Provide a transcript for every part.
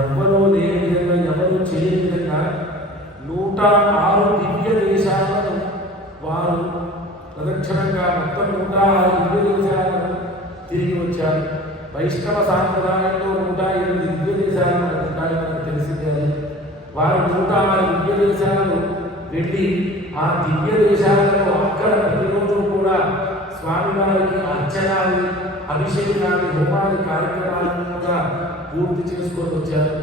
ఎవరో లేని విధంగా ఎవరు చేయని విధంగా 106 దివ్య దేశాలను వారు ప్రదక్షిణంగా మొత్తం 106 దివ్య దేశాలను తిరిగి వచ్చారు. వైష్ణవ సాంప్రదాయంలో 108 దివ్య దేశాలు ఉంటాయని మనకు తెలిసిందే. వారు 106 దివ్య దేశాలను వెళ్ళి ఆ దివ్య దేశాలలో అక్కడ ప్రతిరోజు కూడా స్వామివారికి అర్చనాలు, అభిషేకాలు, హోమాది కార్యక్రమాలను కూడా పూర్తి చేసుకొని వచ్చారు.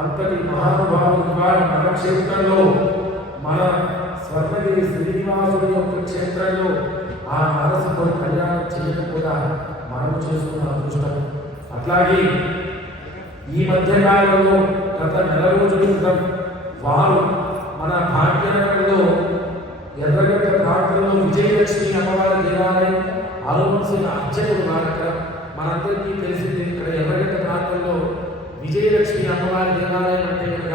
అంతటి మహానుభావులు వారు మన క్షేత్రంలో, మన స్వర్ణగిరి శ్రీనివాసుడి యొక్క క్షేత్రంలో ఆ నరసింహుడి కళ్యాణం చేయడం కూడా మనం చేసుకున్న అదృష్టం. అట్లాగే ఈ మధ్యకాలంలో గత నెల రోజుల క్రితం వారు మన భాగ్యనగరంలో ఎర్రగడ్డ ప్రాంతంలో విజయలక్ష్మి అమ్మవారి దేవాలయం ఆలోచించిన అర్చకుడు వారక్కడ మనందరికీ తెలిసింది. ఇక్కడ ఎర్రగడ్డ ప్రాంతంలో విజయలక్ష్మి అమ్మవారి దేవాలయం అంటే కనుక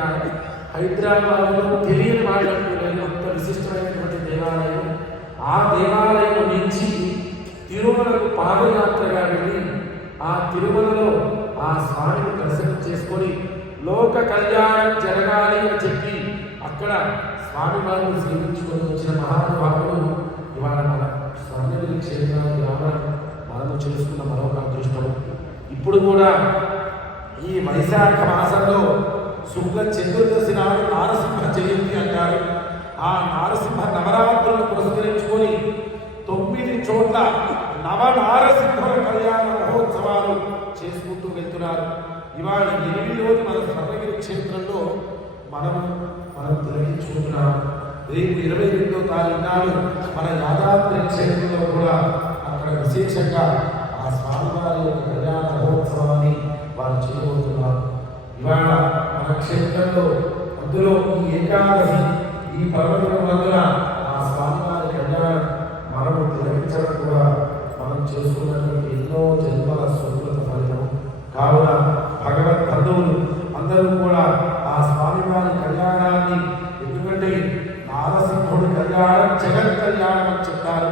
హైదరాబాద్లో తెలియని వాళ్ళంటూ లేదు, అంత విశిష్టమైనటువంటి దేవాలయం. ఆ దేవాలయం నుంచి తిరుమలకు పాదయాత్రగా వెళ్ళి ఆ తిరుమలలో ఆ స్వామిని దర్శనం చేసుకొని లోక కళ్యాణం జరగాలి అని చెప్పి అక్కడ స్వామివారిని సేవించుకొని వచ్చిన మహానుభావులు ఇవాళ మన స్వర్ణగిరి క్షేత్రానికి రావడం మనము చేసుకున్న మరొక అదృష్టం. ఇప్పుడు కూడా ఈ వైశాఖ మాసంలో శుక్ల చతుర్దశి నాడు నారసింహ జయంతి అంటారు. ఆ నారసింహ నవరాత్రులను పురస్కరించుకొని 9 చోట్ల నవనారసింహుల కళ్యాణ మహోత్సవాలు చేసుకుంటూ వెళ్తున్నారు. ఇవాళ 8 రోజు మన స్వర్ణగిరి క్షేత్రంలో మనం తిలకించుకుంటున్నాం. రేపు 22వ తారీఖు నాడు మన యాదాద్రి క్షేత్రంలో కూడా అక్కడ విశేషంగా ఆ స్వామివారి యొక్క కళ్యాణ మహోత్సవాన్ని వారు చేయబోతున్నారు. ఇవాళ మన క్షేత్రంలో అందులో ఈ ఏకాదశి ఈ పర్వదినం వల్ల ఆ స్వామివారి కళ్యాణం మనము తిలకించడం కూడా మనం చేసుకున్నటువంటి ఎన్నో జన్మల సుకృత ఫలితం. కావున భగవత్ బంధువులు అందరూ కూడా ఆ స్వామివారి కళ్యాణాన్ని, ఎందుకంటే నారసింహుడి కళ్యాణం జగత్ కళ్యాణం అని చెప్తారు.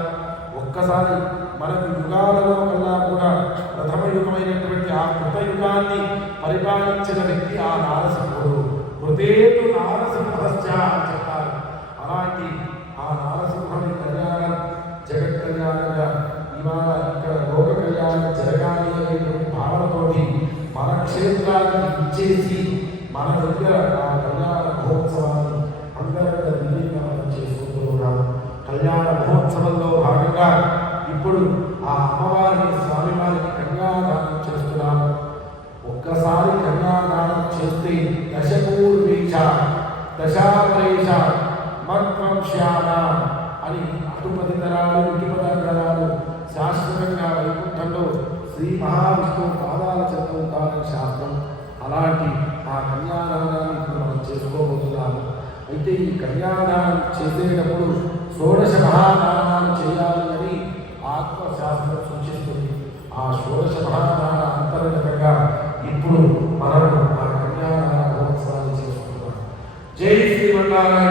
ఒక్కసారి మనకు యుగాలలో కల్లా కూడా ప్రథమ యుగమైనటువంటి ఆ కృతయుగాన్ని పరిపాలించిన వ్యక్తి ఆ నారసింహుడు. హృదేతు నారసింహశ్చ అని చెప్తారు. అలాంటి ఆ నారసింహుడి కళ్యాణం జగత్ కళ్యాణంగా ఇవాళ ఇక్కడ లోక కళ్యాణం జరగాలి అనేటువంటి భావనతోటి మన క్షేత్రాన్ని ఇచ్చేసి మన దగ్గర ఆ కళ్యాణ మహోత్సవాన్ని అందరంగా దివ్యంగా మనం చేసుకుంటూ ఉన్నాం. కళ్యాణ మహోత్సవంలో భాగంగా ఇప్పుడు ఆ అమ్మవారిని స్వామివారికి కన్యాదానం చేస్తున్నాము. ఒక్కసారి కన్యాదానం చేస్తే దశపూర్వీక్ష దశాపరేష మత్వంశ్యాన అని అటు 10 తరాలు ఇటు 10 తరాలు శాశ్వతంగా వైకుంఠంలో శ్రీ మహావిష్ణువు పాదాల చెంత ఉంటారని శాస్త్రం. అలాంటి ఆ కన్యాదానాన్ని ఇప్పుడు మనం చేసుకోబోతున్నాము. అయితే ఈ కన్యాదానం చేసేటప్పుడు 16 మహాదానాలు చేయాలి అని ఆత్మశాస్త్రం సూచిస్తుంది. ఆ 16 మహాదాన అంతర్గతంగా ఇప్పుడు మనం ఆ కన్యాదాన మహోత్సవాన్ని చేసుకుంటున్నాం. జై శ్రీమన్నారాయణ.